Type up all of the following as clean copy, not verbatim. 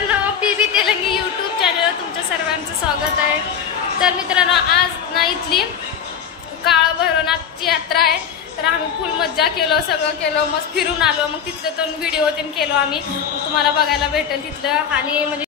मित्रांनो, PB Telangi YouTube चॅनलवर तुमच्या सर्वांचं स्वागत आहे। तर मित्रांनो, आज ना इथली काळ भैरवनाथची यात्रा आहे। तर आम्ही फुल मज्जा केलो, सगळं केलो, मस्त फिरून आलो। मग तिथलं तर व्हिडिओ तेन केलो आम्ही, तुम्हाला बघायला भेटेल तिथलं। आणि म्हणजे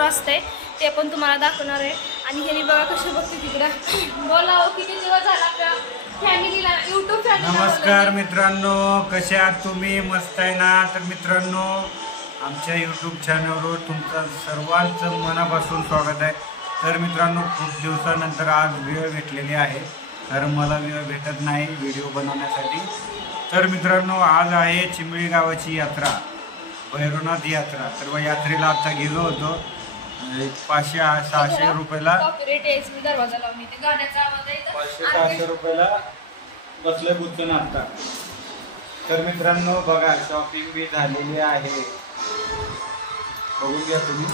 असते ते पण तुम्हाला दाखवणार आहे। आणि हे बघा कशी बघते तिकडं। बोला किती दिवस झाला आपल्या फॅमिलीला यूट्यूब फॅमिली। नमस्कार मित्रांनो, कसे आहात तुम्ही? मस्त आहे ना? तर मित्रांनो, आमच्या यूट्यूब चॅनलवर तुमचं सर्वांचं मनापासून स्वागत आहे। तर मित्रांनो, खूप दिवसानंतर आज वेळ भेटलेली आहे, कारण मला वेळ भेटत नाही व्हिडिओ बनवण्यासाठी। तर मित्रांनो, आज आहे चिंबळी गावाची यात्रा, भैरवनाथ यात्रा। तर मग यात्रेला आता गेलो होतो। 500-600 रुपयाला 500-600 रुपयाला बसले बुचून आता। तर मित्रांनो बघा, शॉपिंग बी झालेली आहे, बघून घ्या तुम्ही।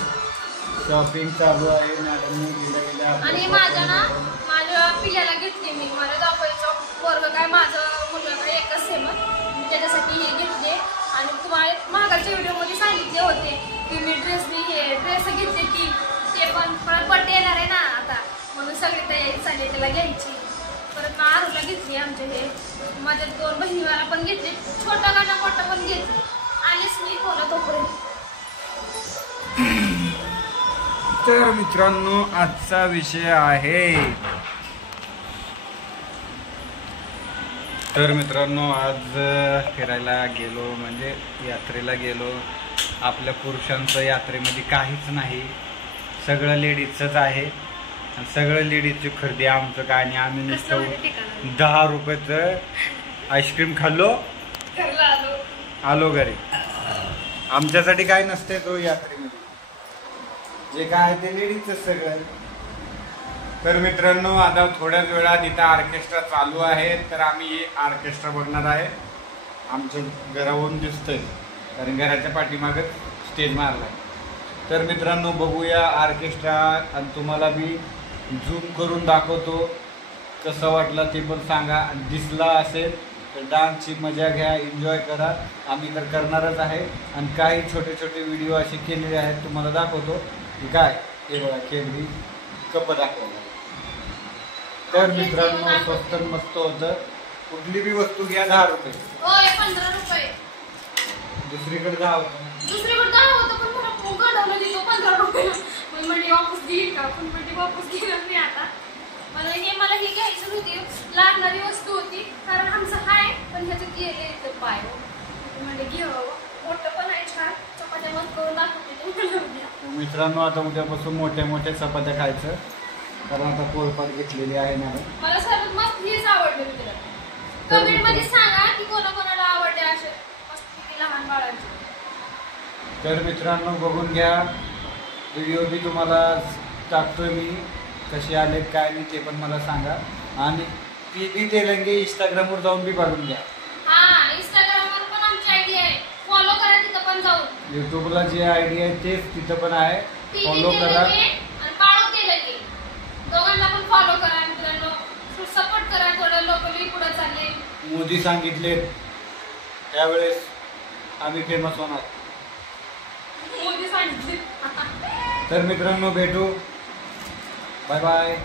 शॉपिंग चालू आहे मॅडमने गेल्या आणि माझ्या पिल्याला घेतली मी। मला दाखवायचं वर्ग काय, माझं मुलगा काय एकच आहे, मग त्याच्यासाठी हे घेतले। आणि तुम्हाला मागच्या व्हिडिओमध्ये सांगितले होते की मी ड्रेस घेतले की ते पण परत बड्डे येणार आहे ना आता, म्हणून सगळी तयारी चालली त्याला घ्यायची। परत आरूला घेतली, आमच्या हे माझ्या 2 बहिणीला पण घेतली, छोटा गाणं मोठं पण घेतली। आलीच मी बोला तोपर्यंत। तर मित्रांनो, आजचा विषय आहे, तर मित्रांनो आज फिरायला गेलो, म्हणजे यात्रेला गेलो। आपल्या पुरुषांचं यात्रेमध्ये काहीच नाही, सगळं लेडीजचंच आहे। आणि सगळं लेडीजची खरेदी आमचं काय नाही। आम्ही नुसतं 10 रुपयाचं आईस्क्रीम खाल्लो, आलो घरी। आमच्यासाठी काय नसते तो यात्रेमध्ये, जे काय आहे ते लेडीजच सगळं। तर मित्रांनो, आता थोड्याच वेळात इथं ऑर्केस्ट्रा चालू आहे, तर आम्ही हे ऑर्केस्ट्रा बघणार आहे। आमच्या घरावरून दिसतंय, कारण घराच्या पाठीमागच स्टेज मारलाय। तर मित्रांनो, बघूया ऑर्केस्ट्रा, आणि तुम्हाला बी झूम करून दाखवतो, कसं वाटलं ते पण सांगा। दिसला असेल तर डान्सची मजा घ्या, एन्जॉय करा. आम्ही तर करणारच आहे. आणि काही छोटे छोटे व्हिडिओ असे केलेले आहेत, तुम्हाला दाखवतो की काय हे बघा केली कप दाखवणार. तर मित्रांनो स्वस्त मस्त होतं. कुठली बी वस्तू घ्या 10 रुपये. होय 15 रुपये. दुसरीकडे 10 होतं. दुसरीकडे 10 होतं पण मला गडवलं दिलो 15 रुपये. मी म्हणली वापस देईल का, पण म्हणली वापस घेणार नाही आता. मला ही घ्यायची होती, लागणारी वस्तू होती, कारण आमचं हाय पण ह्याचं गेले इथं पाय. म्हणजे घेऊ मोठं पण आहे छान, चपात्या मस्त करून दाखवते ते उद्या. मित्रांनो आता उद्यापासून मोठ्या मोठ्या चपात्या खायचं, कारण आता पोळपाट घेतलेली आहे ना. मला सर्वात मस्त हीच आवडली मित्रांनो. कमेंट मध्ये सांगा की कोणाकोणाला आवडले असे मस्त लहान बाळांचे. तर मित्रांनो बघून घ्या व्हिडिओ बी तुम्हाला टाकतोय मी, कसे आले काय नाही ते पण मला सांगा. आणि ती बी तेलंगे इंस्टाग्रामवर जाऊन बी बघून घ्या. हा इंस्टाग्रामवर पण आमची आयडी आहे, फॉलो करा तिथं पण जाऊन. युट्यूबला जे आयडी आहे तेच तिथं पण आहे, फॉलो करा. आणि बाळू तेलंगे दोघांना पण फॉलो करा मित्रांनो, सपोर्ट करा. थोडं लोक बी पुढे चालले. मोदी सांगितले त्यावेळेस आम्ही फेमस होणार. मोदी सांगितले. तर मित्रांनो भेटू, बाय बाय.